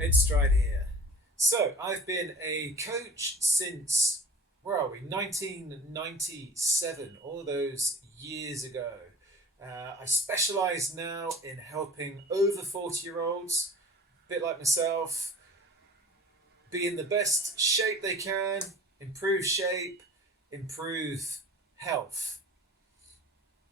Ed Stride here. So, I've been a coach since, where are we, 1997, all those years ago. I specialise now in helping over 40-year-olds, a bit like myself, be in the best shape they can, improve shape, improve health.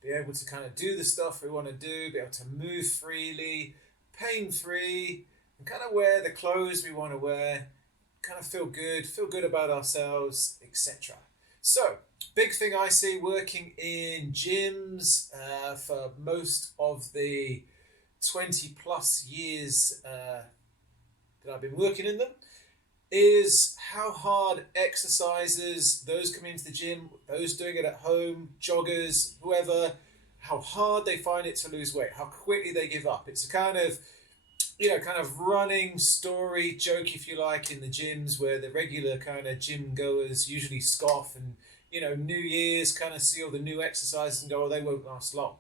Be able to kind of do the stuff we want to do, be able to move freely, pain-free, and kind of wear the clothes we want to wear, kind of feel good about ourselves, etc. So, big thing I see working in gyms for most of the 20 plus years that I've been working in them is how hard exercisers, those coming into the gym, those doing it at home, joggers, whoever, how hard they find it to lose weight, how quickly they give up. It's a kind of running story, joke if you like, in the gyms where the regular kind of gym goers usually scoff and, New Year's kind of see all the new exercises and go, oh, they won't last long.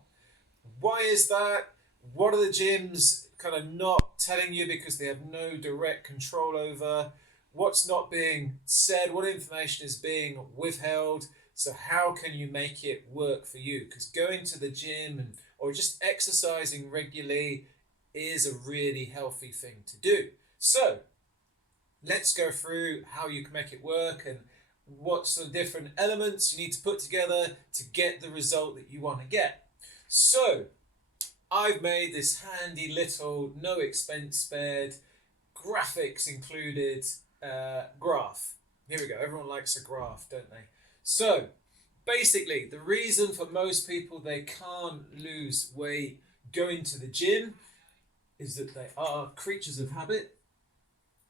Why is that? What are the gyms kind of not telling you because they have no direct control over? What's not being said? What information is being withheld? So how can you make it work for you? Because going to the gym or just exercising regularly is a really healthy thing to do. So let's go through how you can make it work and what's the different elements you need to put together to get the result that you want to get. So I've made this handy little, no expense spared, graphics included graph. Here we go. Everyone likes a graph, don't they? So basically, the reason for most people they can't lose weight going to the gym is that they are creatures of habit.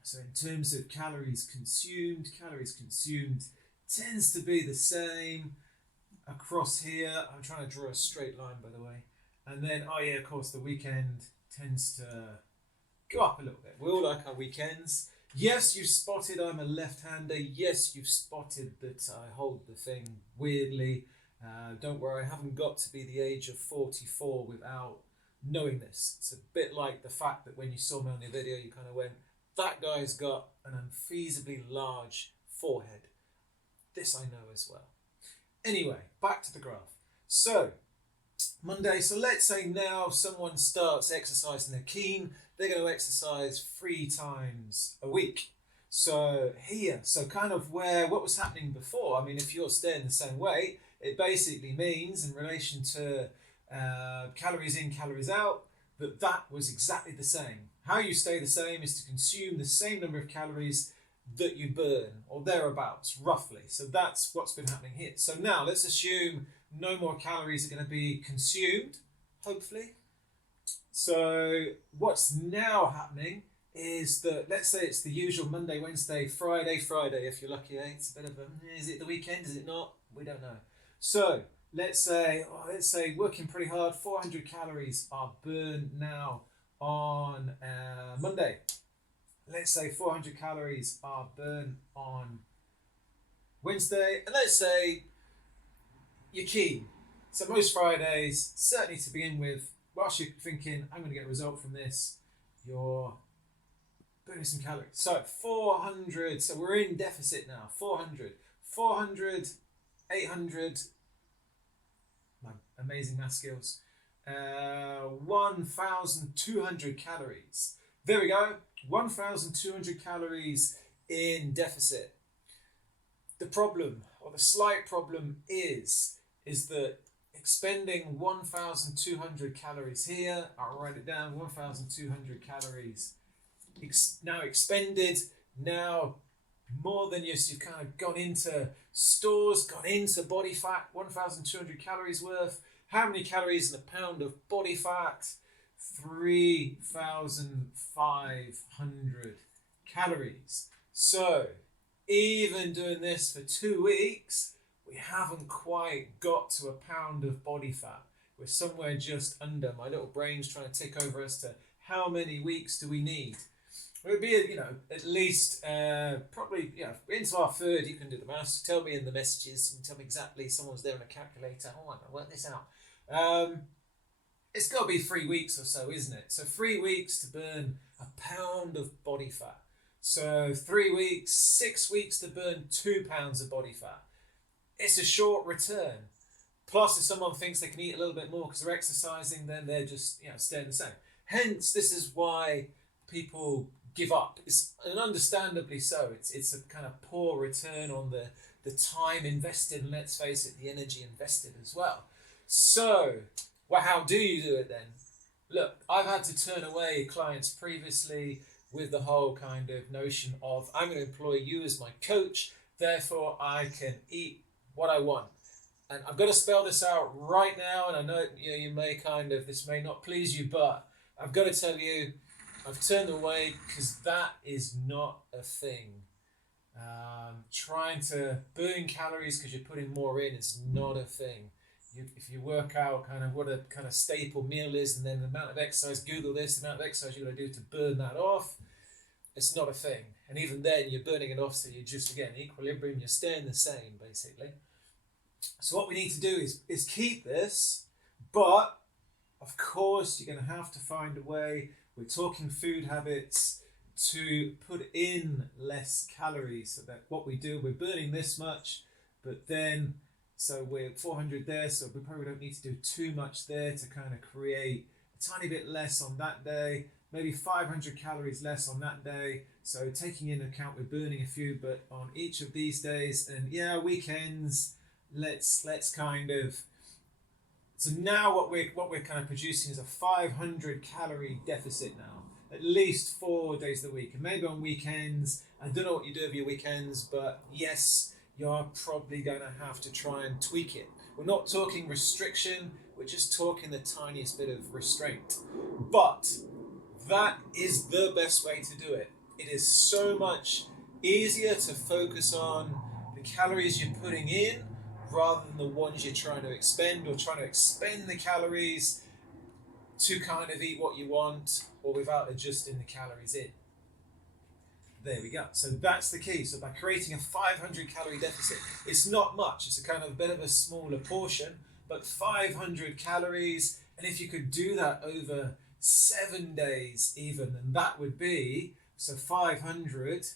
So in terms of calories consumed tends to be the same across here. I'm trying to draw a straight line, by the way. And then, of course, the weekend tends to go up a little bit. We all like our weekends. Yes, you've spotted I'm a left-hander. Yes, you've spotted that I hold the thing weirdly. Don't worry, I haven't got to be the age of 44 without knowing this. It's a bit like the fact that when you saw me on the video, you kind of went, that guy's got an unfeasibly large forehead. This I know as well. Anyway, back to the graph. So, Monday, so let's say now someone starts exercising, they're keen, they're going to exercise 3 times a week. So here, so kind of what was happening before, I mean, if you're staying the same weight, it basically means in relation to calories in, calories out, that was exactly the same. How you stay the same is to consume the same number of calories that you burn, or thereabouts, roughly. So that's what's been happening here. So now let's assume no more calories are going to be consumed, hopefully. So what's now happening is that, let's say it's the usual Monday, Wednesday, Friday, if you're lucky, eh? It's a bit of is it the weekend, is it not? We don't know. So let's say working pretty hard, 400 calories are burned now on Monday. Let's say 400 calories are burned on Wednesday, and let's say you're keen. So most Fridays, certainly to begin with, whilst you're thinking, I'm going to get a result from this, you're burning some calories. So 400, so we're in deficit now, 400, 800, my amazing math skills, 1,200 calories. There we go, 1,200 calories in deficit. The problem, or the slight problem is that expending 1,200 calories here, I'll write it down, 1,200 calories now expended, now more than you've kind of gone into stores, gone into body fat, 1,200 calories worth. How many calories in a pound of body fat? 3,500 calories. So even doing this for 2 weeks, we haven't quite got to a pound of body fat. We're somewhere just under. My little brain's trying to tick over as to how many weeks do we need. It would be, at least probably, into our third. You can do the maths. Tell me in the messages and tell me exactly. Someone's there on a calculator. Oh, I can work this out. it's got to be 3 weeks or so, isn't it? So 3 weeks to burn a pound of body fat. So 3 weeks, 6 weeks to burn 2 pounds of body fat. It's a short return. Plus, if someone thinks they can eat a little bit more because they're exercising, then they're just staying the same. Hence, this is why people give up. And understandably so. It's a kind of poor return on the time invested, and let's face it, the energy invested as well. So, how do you do it then? Look, I've had to turn away clients previously with the whole kind of notion of I'm going to employ you as my coach, therefore I can eat what I want. And I've got to spell this out right now, and I know you may this may not please you, but I've got to tell you, I've turned away because that is not a thing. Trying to burn calories because you're putting more in is not a thing. If you work out kind of what a kind of staple meal is and then the amount of exercise, Google this, the amount of exercise you're going to do to burn that off, it's not a thing. And even then, you're burning it off, so you're just, again, equilibrium, you're staying the same, basically. So what we need to do is keep this, but of course, you're going to have to find a way. We're talking food habits to put in less calories, so that what we do, we're burning this much, but then so we're 400 there, so we probably don't need to do too much there to kind of create a tiny bit less on that day, maybe 500 calories less on that day. So taking into account we're burning a few, but on each of these days, and weekends, let's kind of. So now what we're kind of producing is a 500 calorie deficit now, at least 4 days of the week, and maybe on weekends. I don't know what you do over your weekends, but yes, you're probably going to have to try and tweak it. We're not talking restriction, we're just talking the tiniest bit of restraint. But that is the best way to do it. It is so much easier to focus on the calories you're putting in rather than the ones you're trying to expend, or trying to expend the calories to kind of eat what you want or without adjusting the calories in. There we go. So that's the key. So by creating a 500 calorie deficit, it's not much. It's a kind of a bit of a smaller portion, but 500 calories. And if you could do that over 7 days even, then that would be, so 500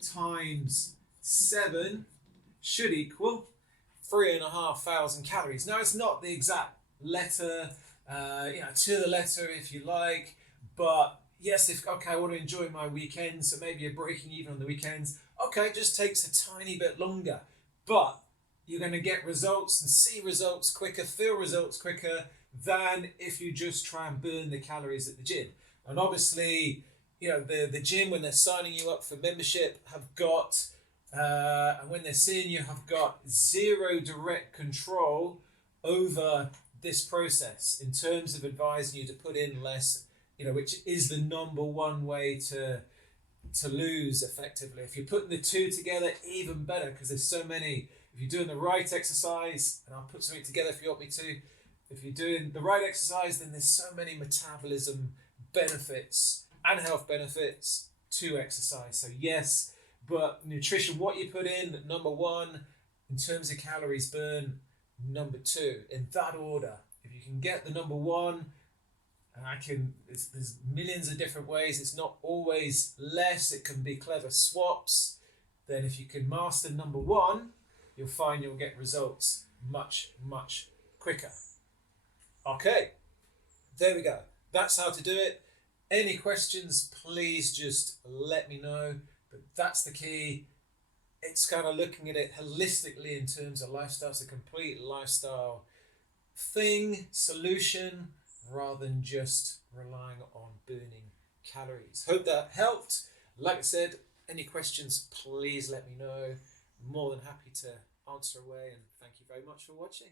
times 7 should equal 3,500 calories. Now, it's not the exact letter, to the letter if you like, but yes, I want to enjoy my weekends, so maybe you're breaking even on the weekends. Okay, it just takes a tiny bit longer, but you're going to get results and see results quicker, feel results quicker than if you just try and burn the calories at the gym. And obviously, the gym, when they're signing you up for membership, have got, and when they're seeing you, have got zero direct control over this process in terms of advising you to put in less, which is the number one way to lose effectively. If you're putting the two together, even better, because there's so many. If you're doing the right exercise, and I'll put something together if you want me to, if you're doing the right exercise, then there's so many metabolism benefits and health benefits to exercise. So yes, but nutrition, what you put in, number one, in terms of calories burn, number two, in that order. If you can get the number one, and there's millions of different ways. It's not always less. It can be clever swaps. Then if you can master number one, you'll find you'll get results much, much quicker. Okay, there we go. That's how to do it. Any questions, please just let me know. But that's the key. It's kind of looking at it holistically in terms of lifestyle. It's a complete lifestyle solution, rather than just relying on burning calories. Hope that helped. Like I said, any questions, please let me know. I'm more than happy to answer away, and thank you very much for watching.